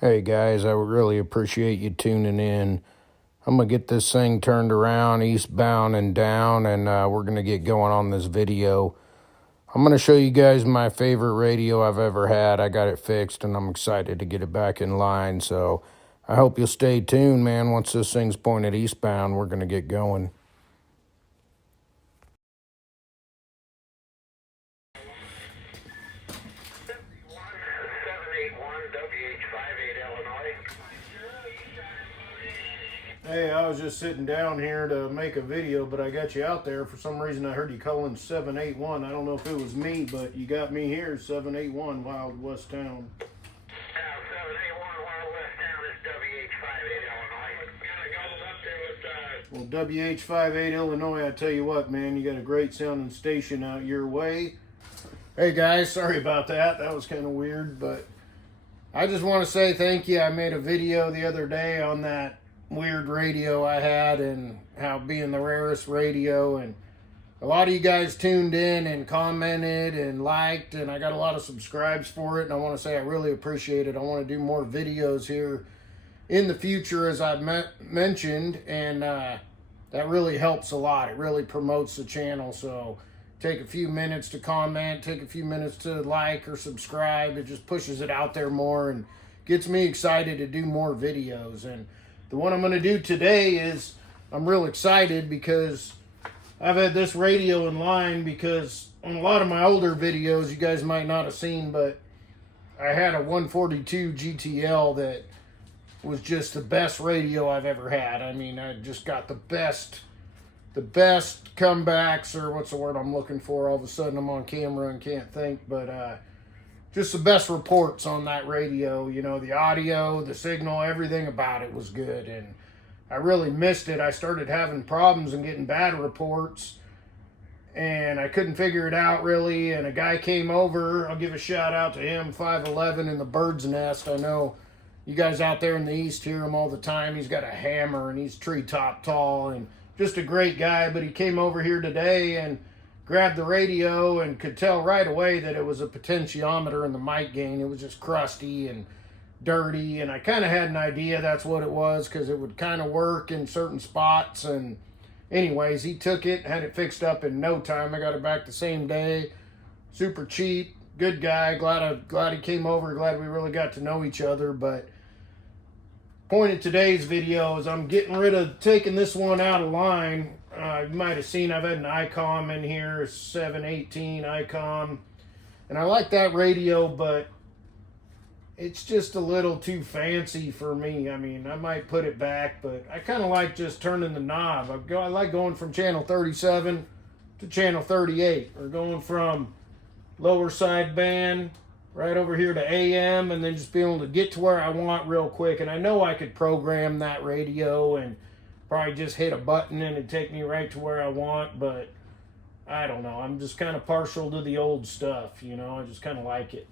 Hey guys, I would really appreciate you tuning in. I'm going to get this thing turned around, eastbound and down, and we're going to get going on this video. I'm going to show you guys my favorite radio I've ever had. I got it fixed, and I'm excited to get it back in line. So I hope you'll stay tuned, man. Once this thing's pointed eastbound, we're going to get going. Hey, I was just sitting down here to make a video, but I got you out there. For some reason, I heard you calling 781. I don't know if it was me, but you got me here, 781 Wild West Town. 781 Wild West Town is WH58 Illinois. Well, WH58 Illinois, I tell you what, man, you got a great sounding station out your way. Hey guys, sorry about that. That was kind of weird, but I just want to say thank you. I made a video the other day on that weird radio I had and how being the rarest radio, and a lot of you guys tuned in and commented and liked, and I got a lot of subscribes for it, and I want to say I really appreciate it. I want to do more videos here in the future, as I've mentioned, and that really helps a lot. It really promotes the channel. So take a few minutes to comment, take a few minutes to like or subscribe. It just pushes it out there more and gets me excited to do more videos. And the one I'm going to do today is, I'm real excited because I've had this radio in line, because on a lot of my older videos you guys might not have seen, but I had a 142 GTL that was just the best radio I've ever had. I mean, I just got the best comebacks, or what's the word I'm looking for? All of a sudden I'm on camera and can't think, but just the best reports on that radio. You know, the audio, the signal, everything about it was good, and I really missed it. I started having problems and getting bad reports, and I couldn't figure it out really, and a guy came over. I'll give a shout out to him, 511 in the Bird's Nest. I know you guys out there in the East hear him all the time. He's got a hammer, and he's treetop tall, and just a great guy. But he came over here today and grabbed the radio and could tell right away that it was a potentiometer in the mic gain. It was just crusty and dirty, and I kind of had an idea that's what it was, because it would kind of work in certain spots. And anyways, he took it, had it fixed up in no time. I got it back the same day. Super cheap, good guy. Glad he came over. Glad we really got to know each other. But point of today's video is I'm taking this one out of line. You might have seen I've had an ICOM in here, 718 ICOM, and I like that radio, but it's just a little too fancy for me. I mean, I might put it back, but I kind of like just turning the knob. I like going from channel 37 to channel 38, or going from lower side band right over here to AM, and then just be able to get to where I want real quick. And I know I could program that radio and probably just hit a button and it'd take me right to where I want, but I don't know. I'm just kind of partial to the old stuff, you know. I just kind of like it.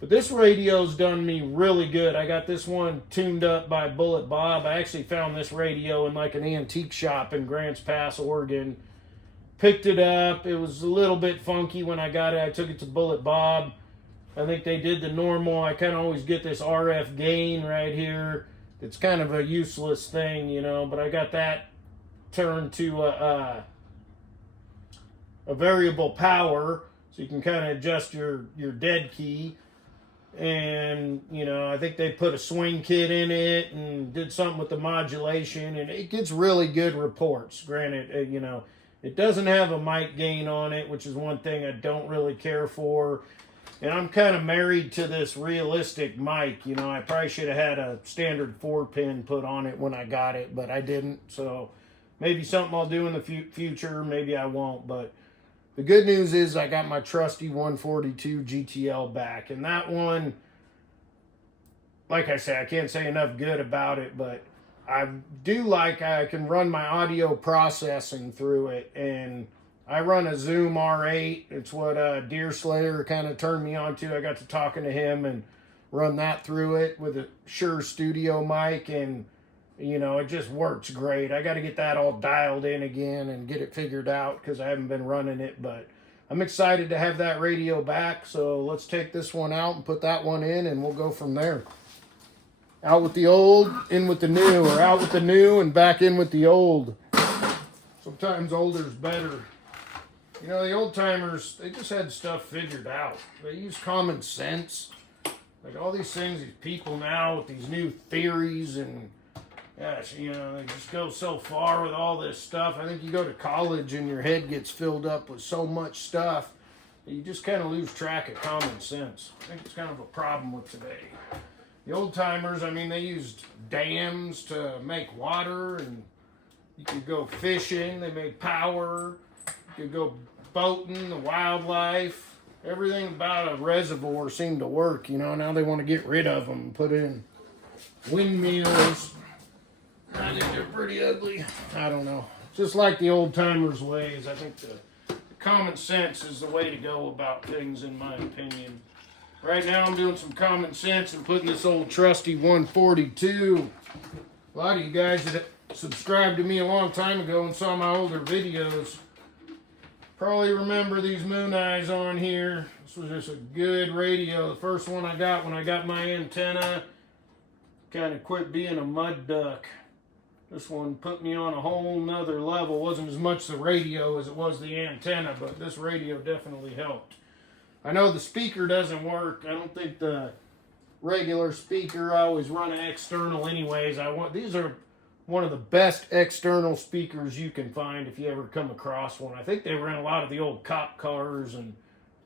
But this radio's done me really good. I got this one tuned up by Bullet Bob. I actually found this radio in like an antique shop in Grants Pass, Oregon. Picked it up. It was a little bit funky when I got it. I took it to Bullet Bob. I think they did the normal. I kind of always get this RF gain right here. It's kind of a useless thing, you know, but I got that turned to a variable power, so you can kind of adjust your dead key. And, you know, I think they put a swing kit in it and did something with the modulation, and it gets really good reports. Granted, you know, it doesn't have a mic gain on it, which is one thing I don't really care for. And I'm kind of married to this realistic mic. You know, I probably should have had a standard 4-pin put on it when I got it, but I didn't. So maybe something I'll do in the future. Maybe I won't. But the good news is I got my trusty 142 GTL back. And that one, like I say, I can't say enough good about it, but I do like I can run my audio processing through it. And I run a Zoom R8. It's what Deer Slayer kind of turned me on to. I got to talking to him and run that through it with a Shure Studio mic, and you know, it just works great. I got to get that all dialed in again and get it figured out, because I haven't been running it, but I'm excited to have that radio back. So let's take this one out and put that one in, and we'll go from there. Out with the old, in with the new, or out with the new and back in with the old. Sometimes older's better. You know, the old timers, they just had stuff figured out. They used common sense. Like all these things, these people now with these new theories and, gosh, you know, they just go so far with all this stuff. I think you go to college and your head gets filled up with so much stuff that you just kind of lose track of common sense. I think it's kind of a problem with today. The old timers, I mean, they used dams to make water, and you could go fishing. They made power. You could go boating, the wildlife. Everything about a reservoir seemed to work, you know. Now they want to get rid of them and put in windmills. I think they're pretty ugly. I don't know. Just like the old timers' ways. I think the common sense is the way to go about things, in my opinion. Right now I'm doing some common sense and putting this old trusty 142. A lot of you guys that subscribed to me a long time ago and saw my older videos probably remember these Moon Eyes on here. This was just a good radio. The first one I got when I got my antenna. Kind of quit being a mud duck. This one put me on a whole nother level. It wasn't as much the radio as it was the antenna, but this radio definitely helped. I know the speaker doesn't work. I don't think the regular speaker, I always run an external anyways. These are one of the best external speakers you can find if you ever come across one. I think they were in a lot of the old cop cars, and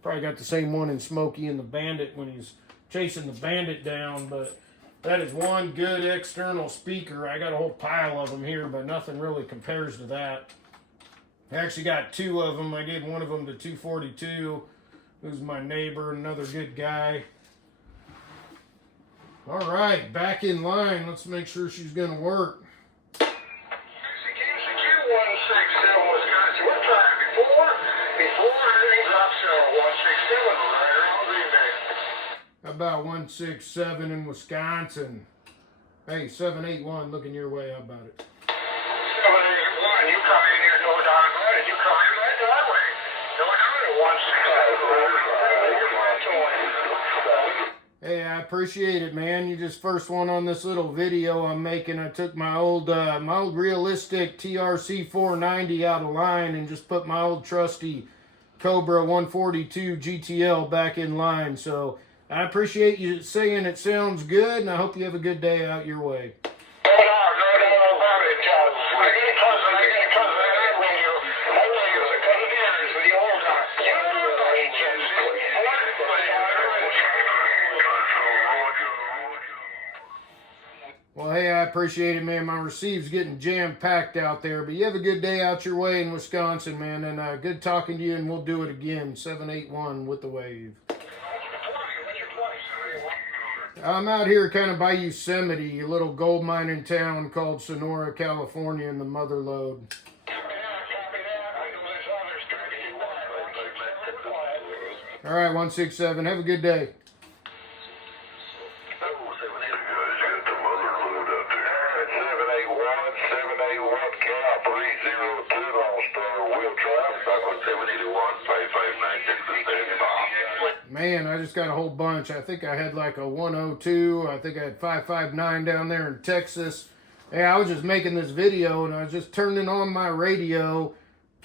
probably got the same one in Smokey and the Bandit when he's chasing the bandit down, but that is one good external speaker. I got a whole pile of them here, but nothing really compares to that. I actually got two of them. I gave one of them to 242, who's my neighbor, another good guy. All right, back in line. Let's make sure she's going to work. How about 167 in Wisconsin? Hey, 781 looking your way. How about it? 781, you come in here, no darn good, and you come in my driveway. No darn 167. Hey, I appreciate it, man. You just first one on this little video I'm making. I took my old realistic TRC 490 out of line and just put my old trusty Cobra 142 GTL back in line. So I appreciate you saying it sounds good, and I hope you have a good day out your way. Well, hey, I appreciate it, man. My receive's getting jam-packed out there, but you have a good day out your way in Wisconsin, man, and good talking to you, and we'll do it again. 781 with the wave. I'm out here kind of by Yosemite, a little gold mining town called Sonora, California, in the mother lode. All right, 167. Have a good day. Man, I just got a whole bunch. I think I had like a 102. I think I had 559 down there in Texas. Hey, I was just making this video and I was just turning on my radio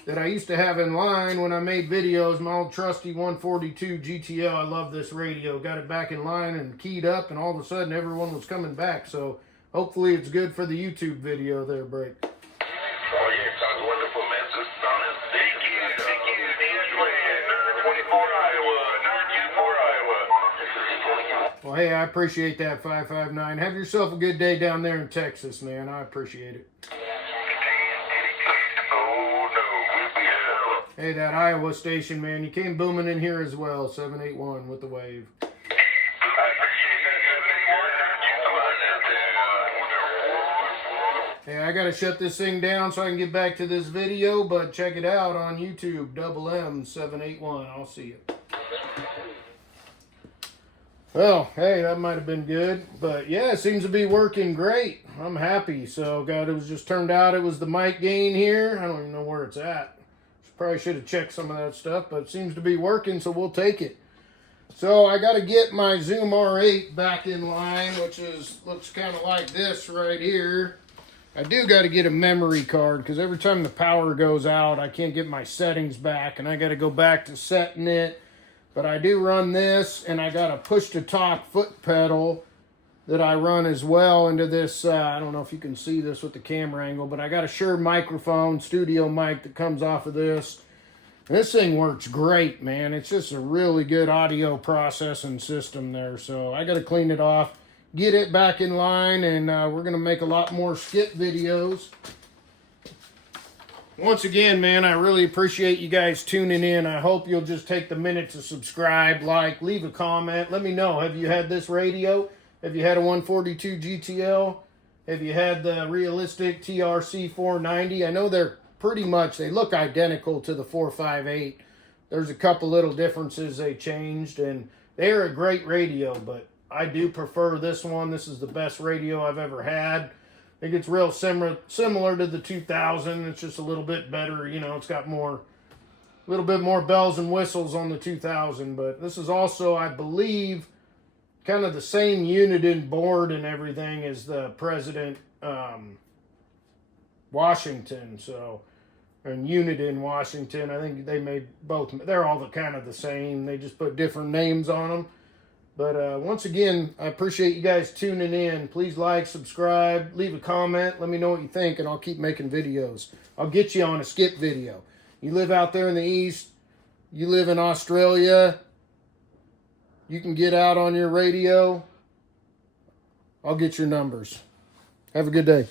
that I used to have in line when I made videos. My old trusty 142 GTL. I love this radio. Got it back in line and keyed up, and all of a sudden everyone was coming back. So hopefully it's good for the YouTube video there, Break. Oh, yeah, sounds wonderful, man. Good sounding. Thank you, man. 24 Iowa. Well, hey, I appreciate that, 559. Have yourself a good day down there in Texas, man. I appreciate it. Hey, that Iowa station, man. You came booming in here as well, 781 with the wave. Hey, I got to shut this thing down so I can get back to this video, but check it out on YouTube, Double M781. I'll see you. Well, hey, that might have been good, but yeah, it seems to be working great. I'm happy. So, God, it was just turned out it was the mic gain here. I don't even know where it's at. Probably should have checked some of that stuff, but it seems to be working, so we'll take it. So I got to get my Zoom R8 back in line, which looks kind of like this right here. I do got to get a memory card because every time the power goes out, I can't get my settings back, and I got to go back to setting it. But I do run this, and I got a push-to-talk foot pedal that I run as well into this. I don't know if you can see this with the camera angle, but I got a Shure microphone, studio mic that comes off of this. This thing works great, man. It's just a really good audio processing system there. So I got to clean it off, get it back in line, and we're going to make a lot more skip videos. Once again, man, I really appreciate you guys tuning in. I hope you'll just take the minute to subscribe, like, leave a comment. Let me know, have you had this radio? Have you had a 142 GTL? Have you had the realistic TRC 490? I know they're pretty much, they look identical to the 458. There's a couple little differences they changed, and they're a great radio, but I do prefer this one. This is the best radio I've ever had. I think it's real similar to the 2000. It's just a little bit better. You know, it's got a little bit more bells and whistles on the 2000. But this is also, I believe, kind of the same Uniden board and everything as the President Washington. So, and Uniden Washington. I think they made both. They're all kind of the same. They just put different names on them. But once again, I appreciate you guys tuning in. Please like, subscribe, leave a comment. Let me know what you think, and I'll keep making videos. I'll get you on a skip video. You live out there in the East, you live in Australia, you can get out on your radio. I'll get your numbers. Have a good day.